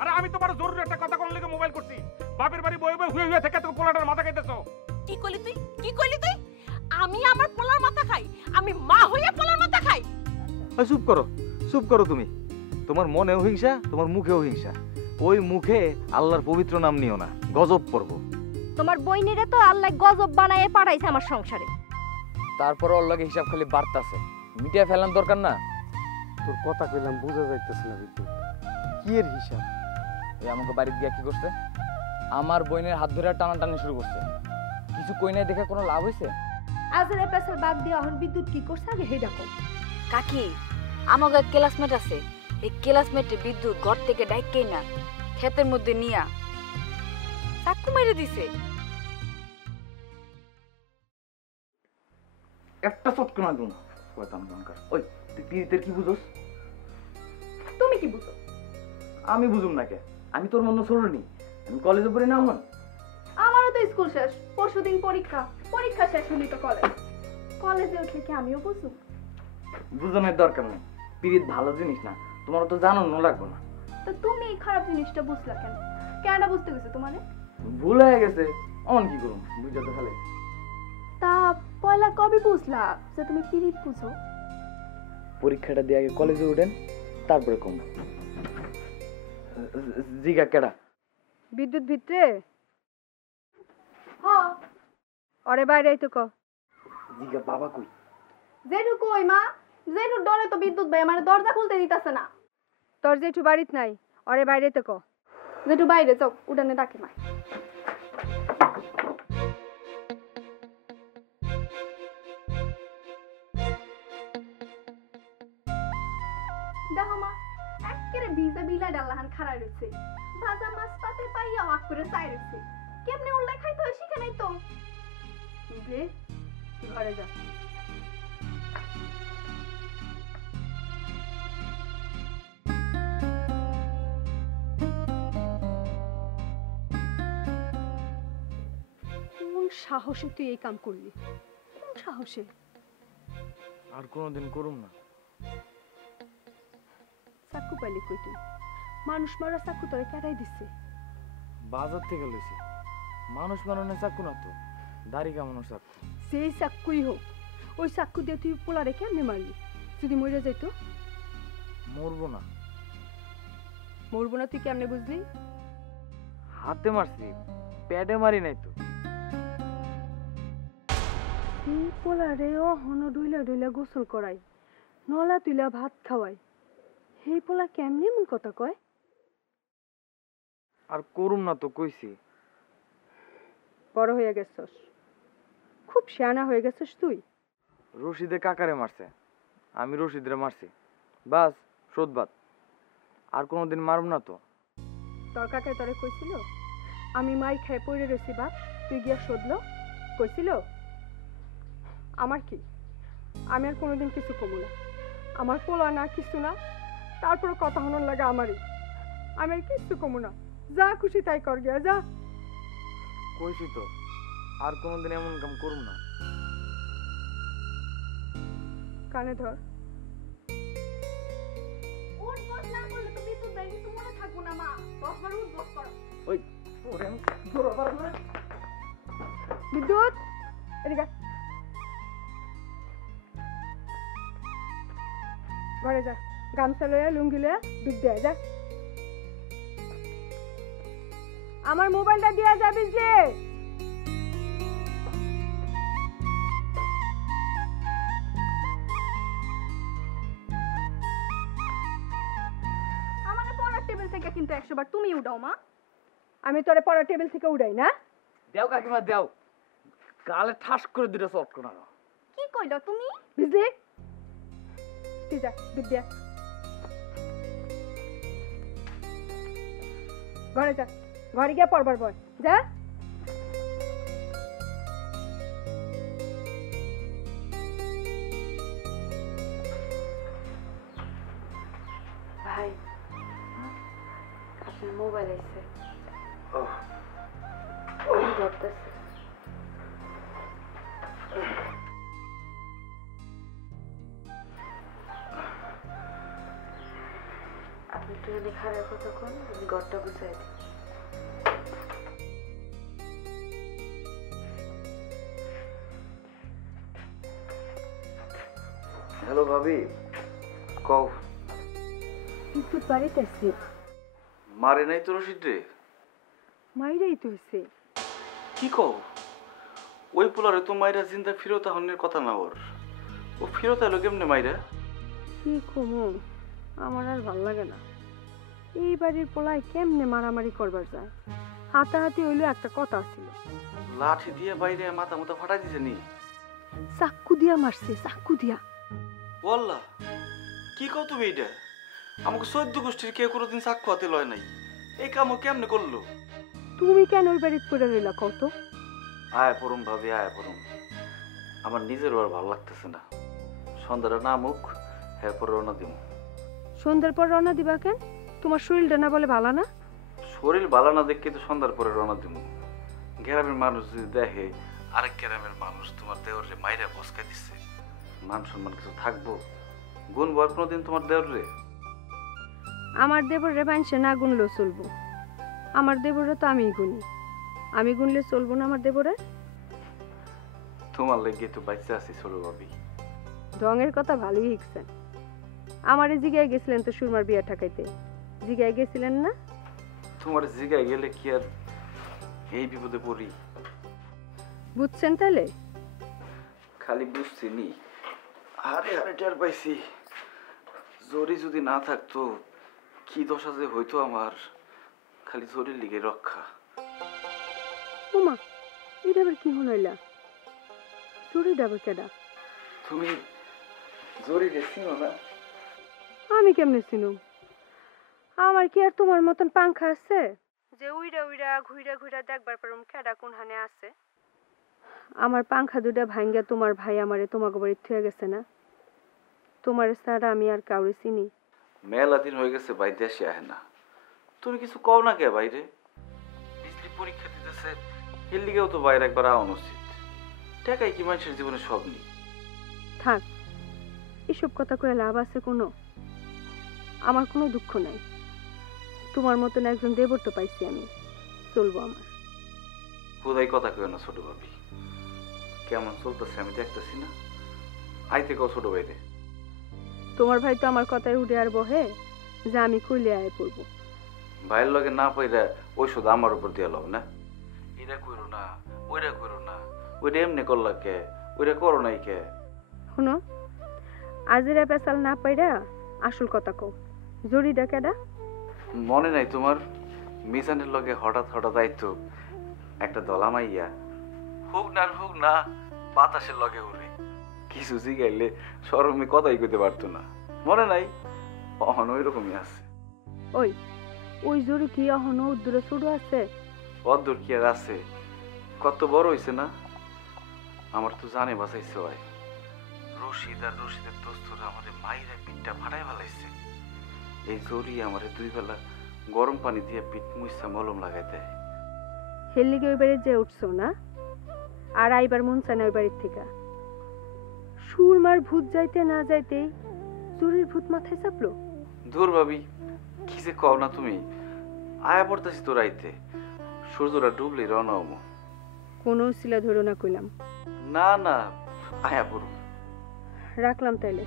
আরে আমি তোমার জরুরি একটা কথা কোন লেগে মোবাইল করছি। বাপের বাড়ি বই বই হুয়ে থেকে তো পোলাটার মাথা খাইতেছো। কি কইলি তুই? কি কইলি তুই? আমি আমার পোলার মাথা খাই? আমি মা হইয়া পোলার মাথা খাই? চুপ করো, চুপ করো তুমি। তোমার মনেও হিংসা, তোমার মুখেও হিংসা। ওই মুখে আল্লাহর পবিত্র নাম নিও না, গজব পড়বো। তোমার বইনেরে তো আল্লাহ গজব বানায়ে পাঠাইছে আমার সংসারে। তারপর ওর লগে হিসাব খালি বাড়তাছে, মিটিয়ে ফেলার দরকার না? তোর কথা কইলাম বোঝা যাইতেছে না বিদ্যুৎ, কি এর হিসাব? এই আমাকে বাড়িতে গিয়া কি করছে? আমার বইনের হাত ধরে টানাটানি শুরু করছে। কিছু কই নাই দেখে কোনো লাভ হইছে? আজরে পেছাল বাদ দিয়ে এখন বিদ্যুৎ কি করছে আগে হেডা কম। কাকি, আমাকে ক্লাসমেট আছে, এই ক্লাসমেটে বিদ্যুৎ ঘর থেকে ডাইকেই না ক্ষেতের মধ্যে নিয়া চাকু মেরে দিছে। একটা চটকে না দুন কইতাম দরকার। ওই তুই পিরিতের কি বুঝোস? তুমি কি বুঝো? আমি বুঝুম না কে? আমি তোর মন সরনি, আমি কলেজে পড়ি না হন। আমারও তো স্কুল শেষ, পরশুদিন পরীক্ষা, পরীক্ষা শেষ হলি তো কলেজ। কলেজে উঠলে কি আমিও বুঝু? বুঝানোর দরকার নেই, পিরিত ভালো জিনিস না, তোমার তো জানানো লাগবে না। তো তুমি এই খারাপ জিনিসটা বুঝলা কেন? কেনটা বুঝতে গেছো তোমারে? ভুল হয়ে গেছে, অন কি করুম, বুঝা তো খালি। তা পয়লা কবে বুঝলা যে তুমি পিরিত বুঝো? পরীক্ষাটা দিয়ে আগে কলেজে উঠেন, তারপরে কম। জিগা কেডা? বিদ্যুৎ ভিতরে? হ্যাঁ। ওরে বাইরেই তো কো। জিগা বাবা কই? জেঠু কই মা? জেঠু ডরে তো বিদ্যুৎ ভাই আমার দরজা খুলতে দিতাছে না। তোর জেঠু বাড়িত নাই, ওরে বাইরে তো কো। জেঠু বাইরে যাও, উঠানে ডাকে মা। দেখো মা, একেবারে ভিজা বিলা ডালাহান খাড়া রয়েছে, ভাজা মাছ পাতে পাইয়া ওয়াক করে চাই রয়েছে। কেমনে উল্লাই খাইতে হয় শিখে নাই তো। বুঝলে, ঘরে যা। কোন সাহসে তুই এই কাম করলি? কোন সাহসে? আর কোনোদিন করুম না। চাকু পাইলি কই তুই? মানুষ মারা চাকু তোরে কেটাই দিচ্ছে? বাজার থেকে লইছি। মানুষ মারনে চাকু না তো, দাড়ি কামানোর চাকু। যেই চাকুই হোক, ওই চাকু দিয়ে তুই পোলারে কেমনে মারলি? যদি মরে যাইতো? মরবো না। মরবো না তুই কেমনে বুঝলি? হাতে মারছি, প্যাডে মারি নাই তো। এই পোলারে অহনো ডইলা ডইলা গোসল করাই, নলা তুইলা ভাত খাওয়াই, এই পোলা কেমনে এমন কথা কয়? আর করুম না তো কইছি। বড় হয়ে গেছস, খুব শিয়ানা হয়ে গেছস তুই। রশিদে কাকারে মারছে, আমি রশিদরে মারছি, বাস শোধবাদ। আর কোনোদিন মারুম না তো। তোর কাকাই তোরে কইছিল আমি মাই খেয়ে পড়ে রয়েছি বাপ, তুই গিয়া শোধলো? কইছিল? আমার কি, আমি আর কোনোদিন কিছু কমু না। আমার পোলা না কিছু না, তারপর কথা হনন লাগে আমারই। আমি আর কিছু কমু না, যা খুশি তাই কর গিয়া যা। কইছি তো, আর কোনোদিন এমন কাম করুম না। কানে ধর। উঠবস না করলে তো বিদ্যুৎ ভাই কিছু মনে থাকবো না মা, 10 বার উঠবস করো। ওই ওরে ধরো পারো না। বিদ্যুৎ এদিকে ঘরে যা, গামছা লইয়া লুঙ্গি লইয়া ডুব দেয়া যা। আমার মোবাইলটা দিয়া যাবিস যে। আমারে পড়ার টেবিল থেকে কিন্তু 100 বার তুমি উঠাও মা। আমি তোরে পড়ার টেবিল থেকে উঠাই না? দেও কাকিমা দেও, গালে ঠাস করে দুটো চট করে নাও। কি কইলো তুমি? বুঝলি? তুই যা, ডুব দিয়া। ঘরে যা, ঘরে গিয়ে পড়বার বল যা। ভাই, আপনার মোবাইল আছে? ধরতেছে। আপনি একটু এখানে খারাপ কথা কোন আমি ঘরটা বুঝাই দিই। হ্যালো ভাবি, কও। বিদ্যুৎ বাড়িতে আসছে, মারে নাই তো রশিদ রে? মাইরাই তো হয়েছে। কি কও? ওই পোলারে তো মাইরা জিন্দা ফিরত হনের কথা না ওর। ও ফিরত এলো কেমনে মাইরা? কি কমু, আমার আর ভাল লাগে না। এই বাড়ির পোলায় কেমনে মারামারি করবার যায়। হাতাহাতি হইলো একটা কথা ছিল। লাঠি দিয়ে বাইরে মাথা মতো ফাটাই দিছে নি? চাক্কু দিয়া মারছে, চাক্কু দিয়া। বললা কি কও তুমি এইটা? আমাকে 14 গোষ্ঠীর কেউ কোনোদিন চাক্কু হাতে লয় নাই। এই কামও কেমনে করলো? তুমি কেন ওই বাড়িতে পড়ে রইলা কত? আয় পড়ুম ভাবি, আয় পড়ুম। আমার নিজের আর ভালো লাগতেছে না। সন্ধ্যাটা না মুখ এরপর রওনা দিব। সন্ধ্যার পর রওনা দিবা কেন? তোমার শরীরটা না বলে ভালো না? শরীর ভালো না দেখে তো সন্ধ্যার পরে রওনা দিব। গ্রামের মানুষ যদি দেখে আরেক গ্রামের মানুষ তোমার দেওরে মাইরা বসকা দিচ্ছে, মান সম্মান কিছু থাকবো? গুনবো আর কোনোদিন তোমার দেওরে? আমার দেবরে মানুষে না গুনলেও চলবো। আমার দেবরে তো আমিই গুনি। আমি গুনলে চলবো না আমার দেবরে? তোমার লেগে তো বাচ্চা আছি ছোট ভাবি। ঢঙের কথা ভালোই শিখছেন। আমারে জিগায় গেছিলেন তো সুরমার বিয়া ঠাকাইতে, জিগায় গেছিলেন না? তোমার জিগায় গেলে কি আর এই বিপদে পড়ি? বুঝছেন তাহলে? খালি বুঝছি নি, আরে আরে টের পাইছি। জরি যদি না থাকতো কি দশা যে হইতো আমার। খালি জরির লিগে রক্ষা। ওমা, এটা আবার কি হইলা? চুরি ডাবে কেডা? তুমি জরি চিনো না? আমি কেমনে চিনুম? আমার কি আর তোমার মতন পাংখা আছে যে উইরা উইরা ঘুইরা ঘুইরা দেখবার পারুম কেডা কোনখানে আছে? আমার পাংখা দুটা ভাঙ্গা তোমার ভাই আমারে তোমাকে বাড়ি থুয়ে গেছে না? তোমার ছাড়া আমি আর কাউরে চিনি? মেলা দিন হয়ে গেছে ভাই, দেশে আহে না। তুমি কিছু কও না কে বাইরে? বিজলি পরীক্ষা দিতেছে, এর লিগেও তো বাইরে একবার আওয়ান উচিত। টাকাই কি মানুষের জীবনে সব নেই? থাক, এসব কথা কয়ে লাভ আছে কোনো? আমার কোনো দুঃখ নাই। তোমার মতন একজন দেবর তো পাইছি আমি, চলবো আমার। খোদাই কথা কেউ না ছোট ভাবি। কেমন চলতেছে আমি দেখতেছি না। আইতে কও ছোট ভাইরে। তোমার ভাই তো আমার কথায় উঠে আর বহে যে আমি কইলে আয় পড়বো। ভাইয়ের লগে না পাইরা ওই শুধু আমার উপর দিয়ে লও না। এটা করো না, ওইটা করো না, ওইটা এমনি করলা কে, ওইটা করো নাই কে। শুনো, আজিরা পেশাল না পাইরা আসল কথা কও, জড়িটা কেডা? মনে নাই তোমার? মিজানের লগে হঠাৎ হঠাৎ আইতো একটা দলামাইয়া। হোক না বাতাসের লগে উড়ে। কিছু জিগাইলে শরমে কথাই কইতে পারতো না। মনে নাই? অহন ওই রকমই আছে। ওই ওই জড়ি কি এখনো উদ্দূরে ছোট আছে? অদ্দূর কি আর আছে? কত বড় হইছে না? আমার তো জানে বাঁচাইছে হয়। রশিদ আর রশিদের দোস্তরা আমাদের মাইরা পিঠটা ফাটাই ফেলাইছে। এই জড়ি আমারে 2 বেলা গরম পানি দিয়ে পিঠ মুইসা মলম লাগাই দেয়। হেললিগে ওই বাড়ি যে উঠছো না? আর আইবার মন চায় না ওই বাড়ির থেকে। সুরমার ভূত যাইতে না যাইতেই জড়ির ভূত মাথায় চাপলো। দূর ভাবি, কি যে কও না তুমি। আয়া পড়তেছি তো রাইতে, সূর্যটা ডুবলে রওনা হবো। কোনো শিলা ধরো না কইলাম। না না, আয়া পড়ুন। রাখলাম তাইলে।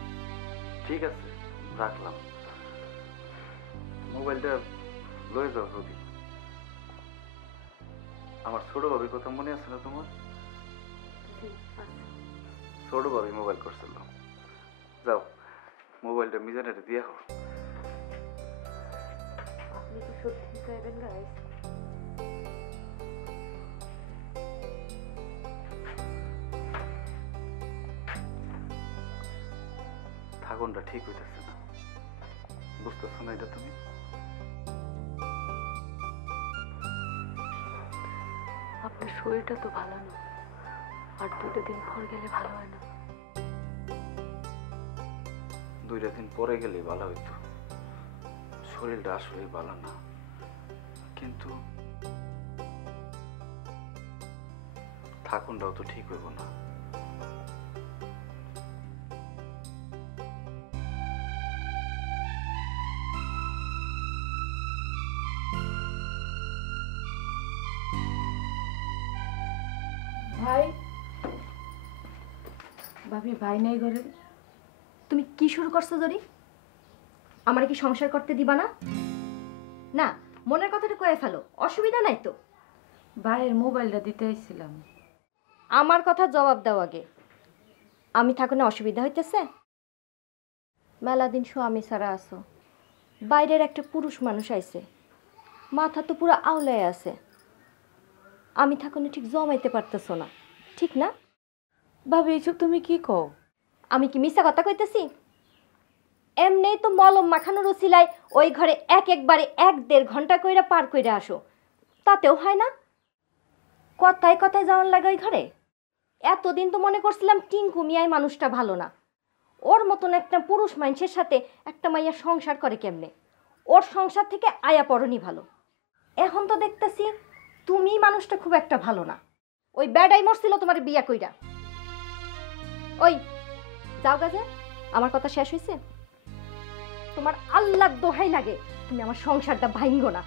ঠিক আছে, রাখলাম। মোবাইলটা লয়ে যাও ভাবি। আমার ছোট ভাবির কথা মনে আছে না তোমার? ছোট ভাবি মোবাইল করছিল। যাও, মোবাইলটা মিজানের দিয়ে হোক। আপনি কি সত্যি চাইবেন গাইস? থাকুনটা ঠিক হইতেছে না, বুঝতেছো না এটা তুমি? আপনার শরীরটা তো ভালো না, আর 2 দিন পর গেলে ভালো হয় না? 2 দিন পরে গেলে ভালো হইতো। শরীরটা আসলে ভালো না, কিন্তু থাকুনটাও তো ঠিক হইব না। ভাই ভাবি ভাই নাই ঘরে। তুমি কি শুরু করছো জরি? আমার কি সংসার করতে দিবা না? না, মনের কথাটা কয়ে ফেলো, অসুবিধা নাই তো। ভাইয়ের মোবাইলটা দিতে আইছিলাম। আমার কথা জবাব দাও আগে। আমি থাকো না অসুবিধা হইতেছে? মেলা দিন স্বামী ছাড়া আসো, বাইরের একটা পুরুষ মানুষ আইছে, মাথা তো পুরো আওলায় আছে, আমি থাকো না ঠিক জমাইতে পারতেছো না, ঠিক না? ভাবি এইসব তুমি কি কও? আমি কি মিথ্যা কথা কইতেছি? এমনি তো মলম মাখানোর উছিলায় ওই ঘরে একবারে 1-1.5 ঘন্টা কইরা পার কইরা আসো, তাতেও হয় না? কথায় কথায় যাওয়ার লাগে ওই ঘরে? এতদিন তো মনে করছিলাম টিঙ্কু মিয়াই মানুষটা ভালো না, ওর মতন একটা পুরুষ মানুষের সাথে একটা মাইয়া সংসার করে কেমনে, ওর সংসার থেকে আয়া পড়নি ভালো। এখন তো দেখতেছি তুমি মানুষটা খুব একটা ভালো না, ওই ব্যাডাই মরছিল তোমার বিয়া কইরা। ওই যাও গাজে, আমার কথা শেষ হয়েছে? তোমার আল্লাহর দোহাই লাগে তুমি আমার সংসারটা ভাঙো না।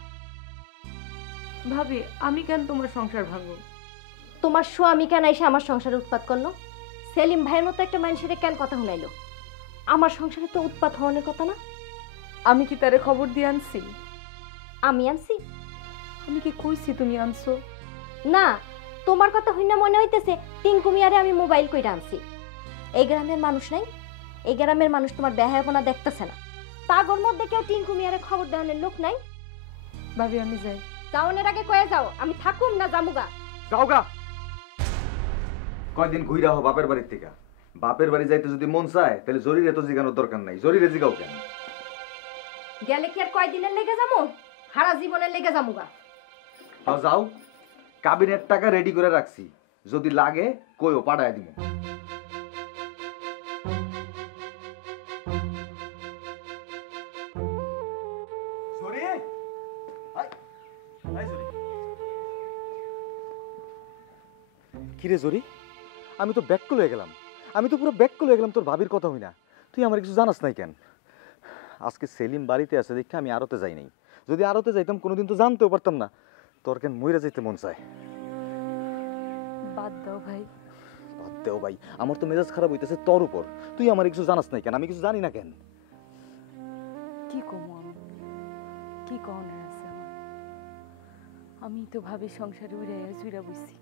ভাবি আমি কেন তোমার সংসার ভাঙবো? তোমার স্বামী কেন এসে আমার সংসারে উৎপাত করলো? সেলিম ভাইয়ের মতো একটা মানুষের কেন কথা শুনাইলো? আমার সংসারে তো উৎপাত হওয়ার কথা না। আমি কি তারে খবর দিয়ে আনছি? আমি আনছি? আমি কি কইছি তুমি আনছো? না, তোমার কথা হইনা মনে হইতেছে টিঙ্কু মিয়ারে আমি মোবাইল কইরা আনছি। এই গ্রামের মানুষ নাই, এই গ্রামের মানুষ তোমার বেহায়াপনা দেখতেছে না, তাগর মধ্যে কেউ টিঙ্কু মিয়ারে খবর দেওয়ানোর লোক নাই। ভাবি আমি যাই। যাওনের আগে কয়ে যাও আমি থাকুম না জামুগা। যাওগা। কয়দিন ঘুইরা হো বাপের বাড়ির থেকে। বাপের বাড়ি যাইতে যদি মন চায় তাহলে জরিরে তো জিগানোর দরকার নাই, জরিরে জিগাও কেন? গেলে কি আর কয়দিনের লেগে যাবো? সারা জীবনের লেগে যামুগা। হ্যাঁ যাও, কাবিনের টাকা রেডি করে রাখছি, যদি লাগে কইও পাঠায় দিব। কিরে জরি, আমি তো ব্যাক কল হয়ে গেলাম, আমি তো পুরো ব্যাক কল হয়ে গেলাম, তোর ভাবির কথা হই না। তুই আমার কিছু জানাস নাই কেন? আজকে সেলিম বাড়িতে আছে দেখে আমি আড়তে যাই নাই, যদি আড়তে যাইতাম কোনোদিন তো জানতেও পারতাম না। তোর কেন মইরা যাইতে মন চায়? বাদ দাও ভাই। বাদ দেও ভাই, আমার তো মেজাজ খারাপ হইতেছে তোর উপর। তুই আমার কিছু জানাস নাই কেন? আমি কিছু জানি না কেন? কি কমো আমি? কি কহনের আছে আমার? আমি তো ভাবি সংসারে উড়ে জুইরা বইছি।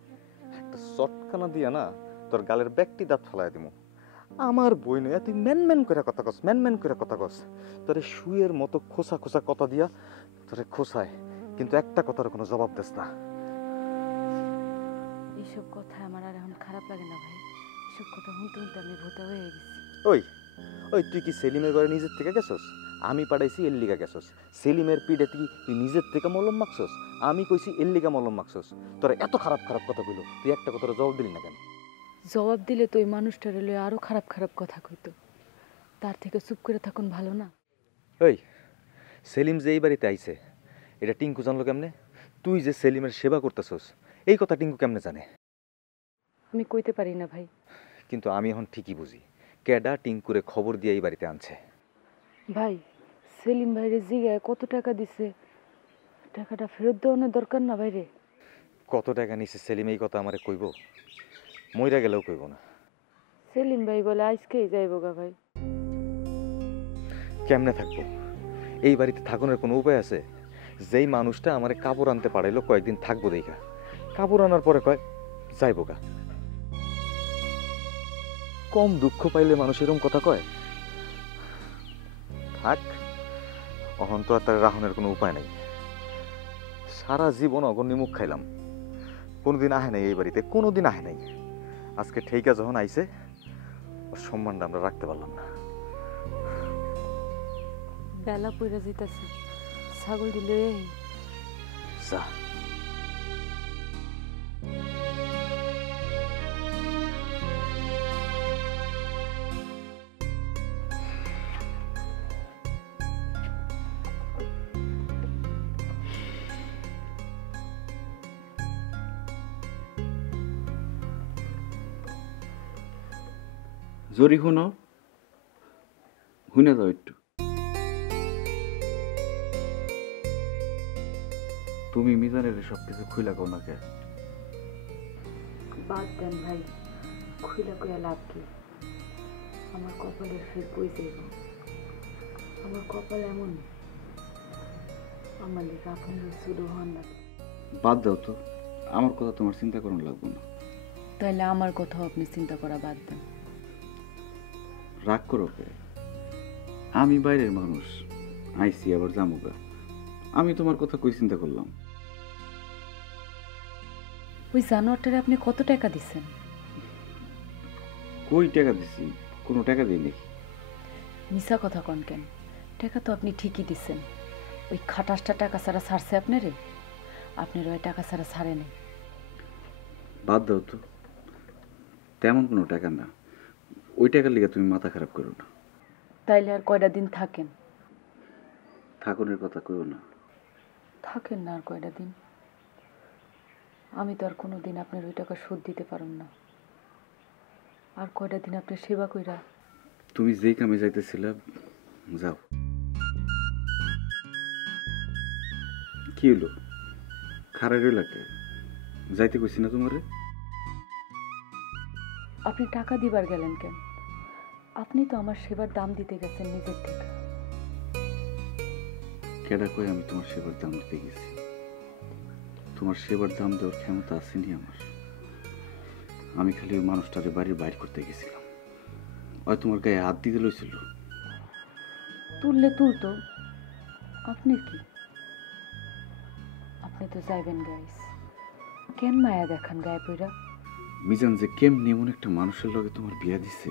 একটা চটকানা দিয়া না তোর গালের ব্যাগটি দাঁত ফেলাই দিমু। আমার বই নয়, তুই ম্যান করে কথা কস, ম্যান করে কথা কস। তোরে শুয়ের মতো খোসা খোসা কথা দিয়া তোরে খোসায়, কিন্তু একটা কথার কোনো জবাব দেস না। এইসব কথা আমার আর এখন খারাপ লাগে না ভাই, এসব কথা শুনতে শুনতে আমি ভূতা হয়ে গেছি। ওই ওই তুই কি সেলিমের ঘরে নিজের থেকে গেছস? আমি পাঠাইছি এর লিগা গেছস। সেলিমের পিঠে তুই নিজের থেকে মলম মাখছস, আমি কইছি এর লিগা মলম মাখছস। তোরা এত খারাপ খারাপ কথা কইলো, তুই একটা কথার জবাব দিলি না কেন? জবাব দিলে তো ওই মানুষটার লয়ে আরো খারাপ খারাপ কথা কইতো, তার থেকে চুপ করে থাকুন ভালো না? ওই সেলিম যে এই বাড়িতে আইছে এটা টিঙ্কু জানলো কেমনে? তুই যে সেলিমের সেবা করতেছস এই কথা টিঙ্কু কেমনে জানে? আমি কইতে পারি না ভাই। কিন্তু আমি এখন ঠিকই বুঝি কেডা টিঙ্কুরে খবর দিয়ে এই বাড়িতে আনছে। ভাই সেলিম ভাইরে জিগায় কত টাকা দিছে, টাকাটা ফেরত দেওয়ানোর দরকার না ভাইরে? কত টাকা নিছে সেলিম এই কথা আমারে কইব? মইরা গেলেও কইব না। সেলিম ভাই বলে আজকেই যাইব গা ভাই। কেমনে থাকবো? এই বাড়িতে থাকুনের কোনো উপায় আছে? যেই মানুষটা আমারে কাপড় আনতে পারাইলো কয়েকদিন থাকবো দেখা, কাপড় আনার পরে কয় যাইব গা। কম দুঃখ পাইলে মানুষ এরকম কথা কয়? থাক, অহন তো আর তার রাহনের কোনো উপায় নাই। সারা জীবন অগণ্য মুখ খাইলাম, কোনোদিন আহে নাই এই বাড়িতে, কোনোদিন আহে নাই। আজকে ঠেইকা যখন আইছে ওর সম্মানটা আমরা রাখতে পারলাম না। বেলা পইরা যাইতাছে, ছাগল দিলে যা। জরি শুনো, শুনে যাও একটু। তুমি মিজানের সব কিছু খুইলা কও না কে? বাদ দেন ভাই, খুইলা কইয়া লাভ কি? আমার কপালের ফের বই যাইব। আমার কপাল এমন, আমার লেখা আপনার শুরু হন না। বাদ দাও তো, আমার কথা তোমার চিন্তা করানো লাগবে না। তাইলে আমার কথা আপনি চিন্তা করা বাদ দেন। রাগ করো কে? আমি বাইরের মানুষ, আইসি আবার জামুগা। আমি তোমার কথা কই চিন্তা করলাম? ওই জানোয়ারটারে আপনি কত টাকা দিচ্ছেন? কই টাকা দিছি? কোনো টাকা দিই নাকি? মিছা কথা কন কেন? টাকা তো আপনি ঠিকই দিচ্ছেন। ওই খাটাসটা টাকা ছাড়া ছাড়ছে আপনারে? আপনার ওই টাকা ছাড়া ছাড়ে নেই। বাদ দাও তো, তেমন কোনো টাকা না। ওই টাকার লিগে তুমি মাথা খারাপ করো না। তাইলে আর কয়টা দিন থাকেন? ঠাকুরের কথা কইও না। থাকেন না আর কয়টা দিন। আমি তো আর কোনো দিন আপনার ওই টাকা শোধ দিতে পারব না। আর কয়টা দিন আপনার সেবা কইরা। তুমি যেই কামে যাইতেছিলে যাও। কি হলো? খারাপ লাগে? যাইতে কইছি না তোমারে? আপনি টাকা দিবার গেলেন কেন? আপনি তো আমার সেবার দাম দিতে গেছেন নিজের থেকে। কেডা কই আমি তোমার সেবার দাম দিতে গেছি? তোমার সেবার দাম দেওয়ার ক্ষমতা আসেনি আমার। আমি খালি ওই মানুষটারে বাড়ির বাইর করতে গেছিলাম। ওই তোমার গায়ে হাত দিতে লইছিল। তুললে তুলতো, আপনি কি? আপনি তো যাইবেন গাইস, কেন মায়া দেখান গায়ে পইরা? মিজান যে কেমনি এমন একটা মানুষের লগে তোমার বিয়া দিছে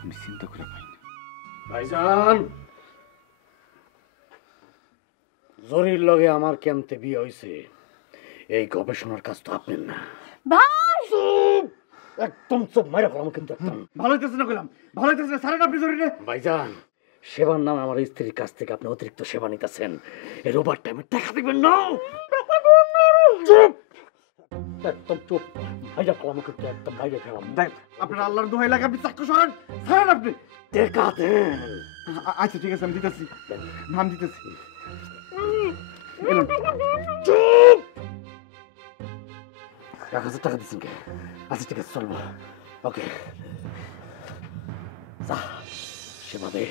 আমি চিন্তা করে পাই না। ভাইজান, জরির লগে আমার কেমতে বিয়ে হইছে এই গবেষণার কাজ তো আপনার না। ভাই চুপ! একদম চুপ, মাইরা ফেলাম কিন্তু একদম। ভালো হইতেছে না কইলাম, ভালো হইতেছে না। সারেন আপনি জরুরি। ভাইজান, সেবার নামে আমার স্ত্রীর কাছ থেকে আপনি অতিরিক্ত সেবা নিতেছেন। এই রোবার টাইমে টাকা দিবেন না। চুপ! একদম চুপ। ভাইজা ফেলাম কিন্তু একদম বাইরে ফেলাম। দেখ, আপনার আল্লাহর দোহাই লাগে, আপনি চাকু সরান। সারেন আপনি। টাকা দেন। আচ্ছা ঠিক আছে, আমি দিতেছি, নাম দিতেছি। চুপ! 1000 টাকা দিচ্ছেন কে? আচ্ছা ঠিক আছে, চলবো। ওকে, যা সেবা দে।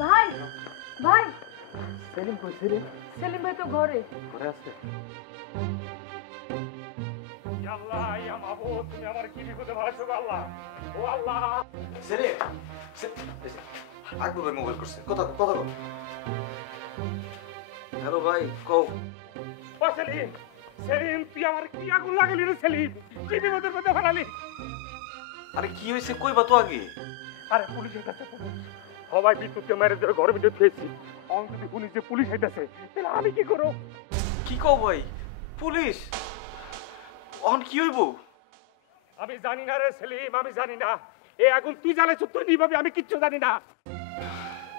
ভাই ভাই সেলিম কই? সেলিম সেলিম ভাই তো ঘরে। ঘরে আছে? আল্লাহ, ইয়া মাবুদ, তুমি আমার কি বিপদে ফেলেছো গো আল্লাহ? ও আল্লাহ! সেলিম, আকবর ভাই মোবাইল করছে। কথা কথা কও। হ্যালো ভাই, কও। ও সেলিম, সেলিম, তুই আমার কি আগুন লাগালি রে সেলিম? কি বিপদের মধ্যে ফেলালি? আরে কি হইছে কইবা তো আগে। আরে পুলিশের কাছে পুলিশ। সবাই বিদ্যুৎকে মেরে ধরে ঘরের ভিতরে থুয়েছি। অন যদি পুলিশ যে পুলিশ হইতেছে, তাহলে আমি কি করব? কি কও ভাই? পুলিশ? অন কি হইব? আমি জানি না রে সেলিম, আমি জানি না। এই আগুন তুই জ্বালাইছ, তুই নিভাবি, আমি কিচ্ছু জানি না।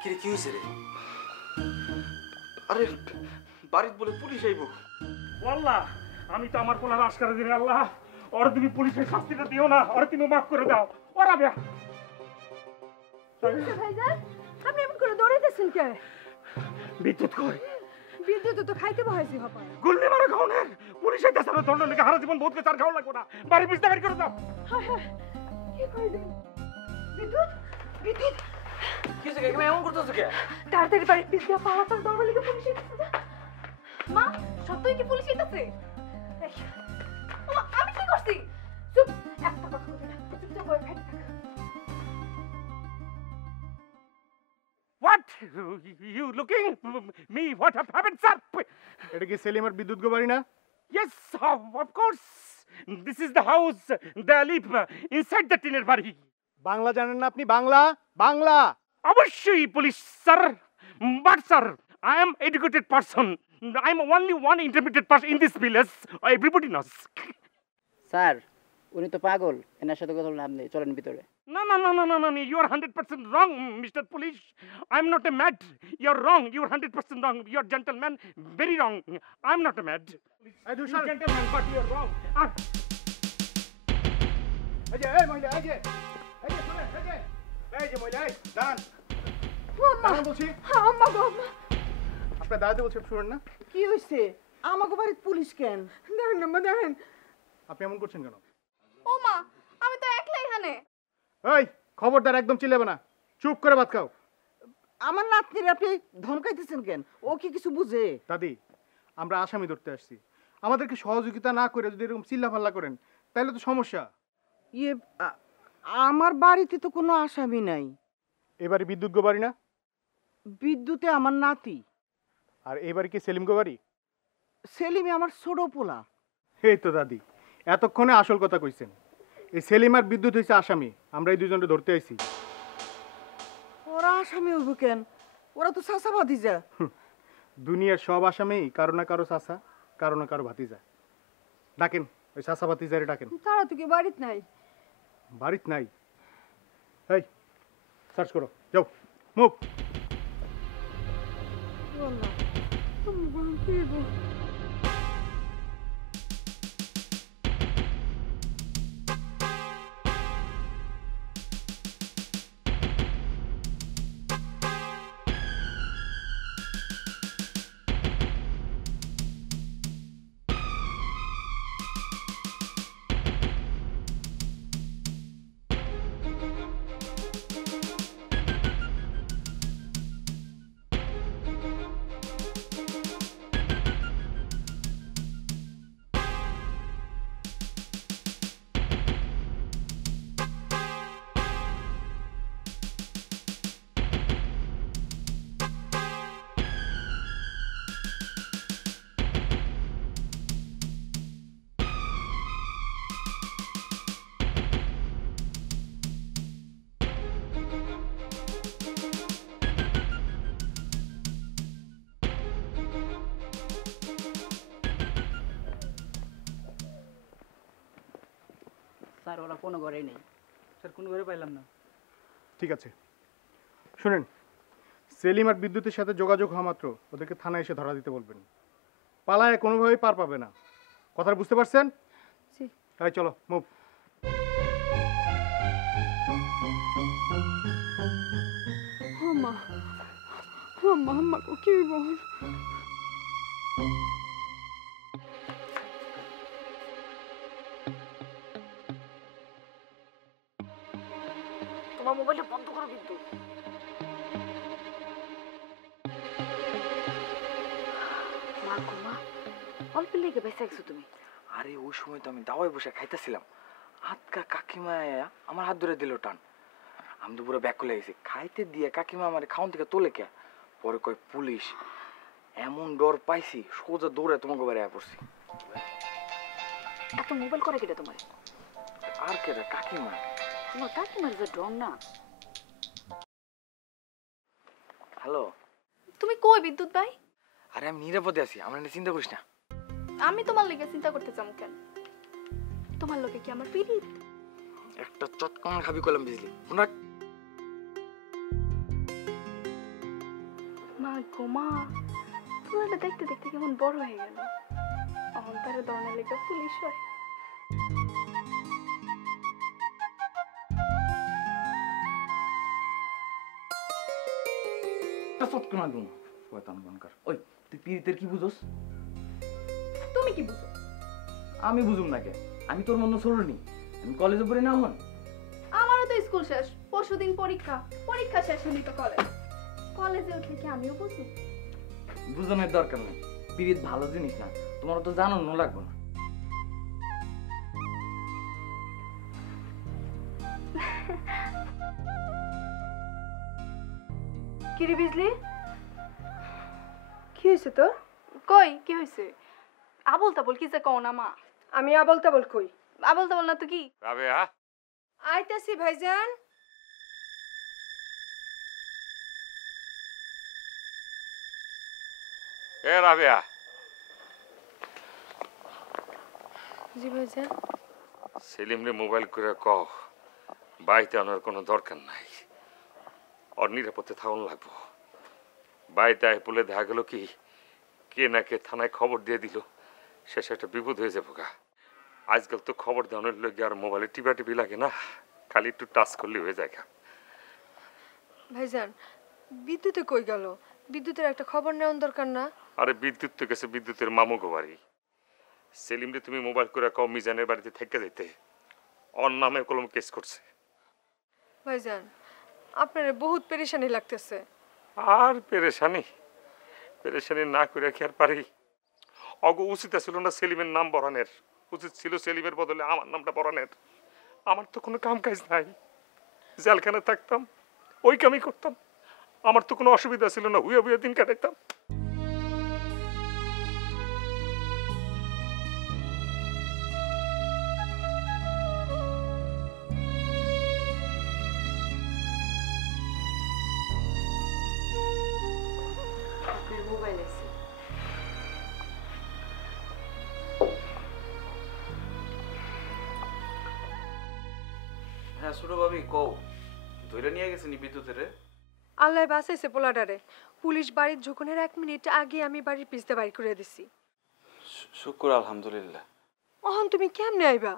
কি রে, কি হইছে রে? আরে বাড়িতে বলে পুলিশ আইব। আল্লাহ, আমি তো আমার পোলার আশকারা দিই আল্লাহ। ওর তুমি পুলিশের শাস্তিটা দিও না, ওর তুমি মাফ করে দাও। ওরা বেয়া ভাইজান, আপনি এমন করে দৌড়াইতেছেন কে? বিদ্যুৎ কই? বিদ্যুৎ তো খাইতে বহাইছি হবা। গুল্লি মারা খাওনের পুলিশের কাছে দণ্ড লেগে হারা জীবন বহুত চার খাওয়া লাগবো না। বাড়ি পিছতে বের করে দাও। হ্যাঁ হ্যাঁ, কি কইলেন? বিদ্যুৎ বিদ্যুৎ কি হইছে? কেন এমন করতেছ কে? তাড়াতাড়ি বাড়ি পিছতে পাওয়া তো দৌড়া লিগে পুলিশ এসেছে। মা, সত্যই কি পুলিশ এসেছে? আমি কি করছি? চুপ, একটা কথা বলবি না। চুপচাপ বসে খাইতে থাক। What? You looking me? What have happened, sir? এটা কি সেলিমের বিদ্যুৎ গো বাড়ি না? Yes, of course. This is the house. They live inside the tiner বাড়ি। বাংলা জানেন না আপনি? বাংলা বাংলা অবশ্যই police sir. But sir, I am educated person. I am only one intermediate person in this village. Everybody knows. Sir, উনি তো পাগল, এনার সাথে কথা বললে আপনি চলেন ভিতরে। No, no, no, no, no, no, no. You are 100% wrong, Mr. Police. I am not a mad. You are wrong. You are 100% wrong. You are gentleman. Very wrong. I am not a mad. এই You are gentleman, but you are wrong. এই যে এই মহিলা, এই যে শুনে, এই যে মহিলা, এই দাঁড়ান। দাঁড়ান বলছি। আম্মা গো আম্মা, আপনার দাঁড়াতে বলছি, শুনেন না? কি হইছে? আমাকে বাড়িতে পুলিশ কেন? দেখেন আম্মা দেখেন। আপনি এমন করছেন কেন? ও মা, আমি তো একলাই এখানে। এই খবরদার, একদম চিল্লাবে না, চুপ করে ভাত খাও। আমার নাতনির আপনি ধমকাইতেছেন কেন? ও কি কিছু বুঝে? দাদি, আমরা আসামি ধরতে আসছি, আমাদেরকে সহযোগিতা না করে যদি এরকম চিল্লাফাল্লা করেন তাহলে তো সমস্যা। ইয়ে আমার বাড়িতে তো কোনো আসামি নাই। এবারে বিদ্যুৎ গো বাড়ি না? বিদ্যুতে আমার নাতি। আর এবারে কি সেলিম গো বাড়ি? সেলিমে আমার ছোট পোলা। এই তো দাদি, এতক্ষণে আসল কথা কইছেন। এই সেলিম আর বিদ্যুৎ হয়েছে আসামি, আমরা এই দুজনকে ধরতে আইছি। ওরা আসামি হইব কেন? ওরা তো চাচাবাদি যা। দুনিয়ার সব আসামি কারো না কারো চাচা, কারো না কারো ভাতিজা। ডাকেন ওই চাচা ভাতিজারে ডাকেন। তারা তো কি বাড়িতে নাই? বাড়িত নাই? এই সার্চ করো, যাও মুভ। স্যার ওরা কোনো ঘরেই নেই। স্যার কোন ঘরে পাইলাম না। ঠিক আছে, শুনেন, সেলিম আর বিদ্যুতের সাথে যোগাযোগ হওয়া মাত্র ওদেরকে থানায় এসে ধরা দিতে বলবেন। পালায় কোনোভাবেই পার পাবে না, কথা বুঝতে পারছেন? তাই চলো মুভ। আম্মা আম্মা আম্মা গো কি বল? তোমার মোবাইলটা বন্ধ করো কিন্তু। মা গো মা, অল্প লেগে বেঁচে গেছো তুমি। আরে ওই সময় তো আমি দাওয়ায় বসে খাইতেছিলাম, হাতকা কাকিমা আমার হাত ধরে দিল টান। আমি তো পুরো ব্যাক করে গেছি, খাইতে দিয়ে কাকিমা আমার খাওয়ান থেকে তোলে কে। পরে কয় পুলিশ। এমন ডর পাইছি, সোজা দৌড়ে তোমাকে বাড়ি আয়া পড়ছি। এত মোবাইল করে কেটে তোমার? আর কে রে? কাকিমা। তোমার কাকিমার যে ডর না। হ্যালো, তুমি কই বিদ্যুৎ ভাই? আরে আমি নিরাপদে আছি, আমার নিয়ে চিন্তা করিস না। আমি তোমার লেগে চিন্তা করতে চাম কেন? তোমার লোকে কি আমার পিরিত? একটা চটকান খাবি কলম বুঝলি ওনা। মা গো মা, পুরোটা দেখতে দেখতে কেমন বড় হয়ে গেল। অহংকারে দরনা লেগে পুলিশ হয়। চটকান দিন শয়তান বনকার। ওই তুই পিরিতের কি বুঝোস? তুমি কি বুঝো? আমি বুঝুম না কে? আমি তোর মনে সরুনি, আমি কলেজে পড়ি না এখন। আমারও তো স্কুল শেষ, পরশুদিন পরীক্ষা। পরীক্ষা শেষ হলি তো কলেজ। কলেজে উঠলে কি আমিও বুঝি? বুঝানোর দরকার নেই, পিরিত ভালো জিনিস না, তোমার তো জানানো লাগবে না। কিরে বিজলি, কি হয়েছে তোর? কই কি হয়েছে? আবল তাবল কি যে কও না মা। আমি আবল তাবল কই? আবল তাবল না তো কি? রাবেয়া, আইতাছি ভাইজান। এ রাবেয়া, জি ভাইজান। সেলিমরে মোবাইল করে কও বাড়িতে আনার কোনো দরকার নাই, ওর নিরাপদে থাকুন লাগবো। বাড়িতে আয় বলে দেখা গেল কি কে না কে থানায় খবর দিয়ে দিল, শেষে একটা বিপদ হয়ে যাবো গা। আজকাল তো খবর দেওয়ানোর লোক আর মোবাইলে টিপা টিপি লাগে না, খালি একটু টাচ করলে হয়ে যায় গা। ভাইজান বিদ্যুতে কই গেল? বিদ্যুতের একটা খবর নেওয়ার দরকার না? আরে বিদ্যুৎ তো গেছে বিদ্যুতের মামুগো বাড়ি। সেলিমরে তুমি মোবাইল করে কও মিজানের বাড়িতে থেকে যেতে, ওর নামে কলম কেস করছে। ভাইজান আপনার বহুত পেরেশানি লাগতেছে। আর পেরেশানি পেরেশানি না করে কি আর পারি? অগো উচিত ছিল না সেলিমের নাম বরানের, উচিত ছিল সেলিমের বদলে আমার নামটা বরানের। আমার তো কোনো কাম কাজ নাই, জেলখানে থাকতাম ওই কামই করতাম, আমার তো কোনো অসুবিধা ছিল না, হুয়ে হুয়ে দিন কাটাইতাম। মোবাইল আছে। হ্যাঁ ছোট ভাবি কও, ধইরা নিয়ে গেছেনি বিদ্যুতের? আল্লাহ বাঁচাইছে পোলাডারে। পুলিশ বাড়ির ঝুঁকনের 1 মিনিট আগে আমি বাড়ির পিছতে বাড়ি করে দিছি। শুকর আলহামদুলিল্লাহ। অহন তুমি কেমনে আইবা?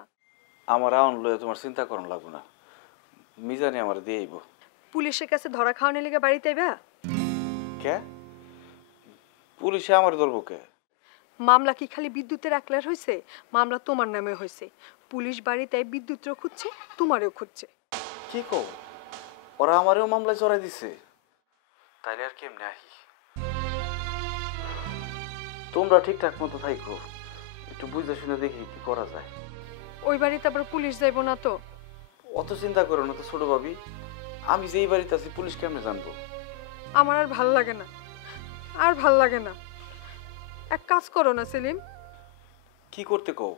আমার আউন লয়ে তোমার চিন্তা করন লাগবো না, মিজানি আমার দিয়ে আইব। পুলিশের কাছে ধরা খাওয়ানোর লেগে বাড়িতে আইবা? কে? পুলিশে আমার ধরবো কে? মামলা কি খালি বিদ্যুতের একলার হয়েছে? মামলা তোমার নামে হয়েছে। পুলিশ বাড়িতে বিদ্যুৎও খুঁজছে, তোমারও খুঁজছে। কি কও? ওরা আমারও মামলায় জড়াই দিছে? তাইলে আর কেমনে আহি? তোমরা ঠিকঠাক মতো থাইকো, একটু বুঝে শুনে দেখি কি করা যায়। ওই বাড়িতে আবার পুলিশ যাইব না তো? অত চিন্তা করো না তো ছোট ভাবি, আমি যেই বাড়িতে আছি পুলিশ কেমনে জানবো? আমার আর ভাল লাগে না, আর ভাল লাগে না। এক কাজ করো না সেলিম। কি করতে কও?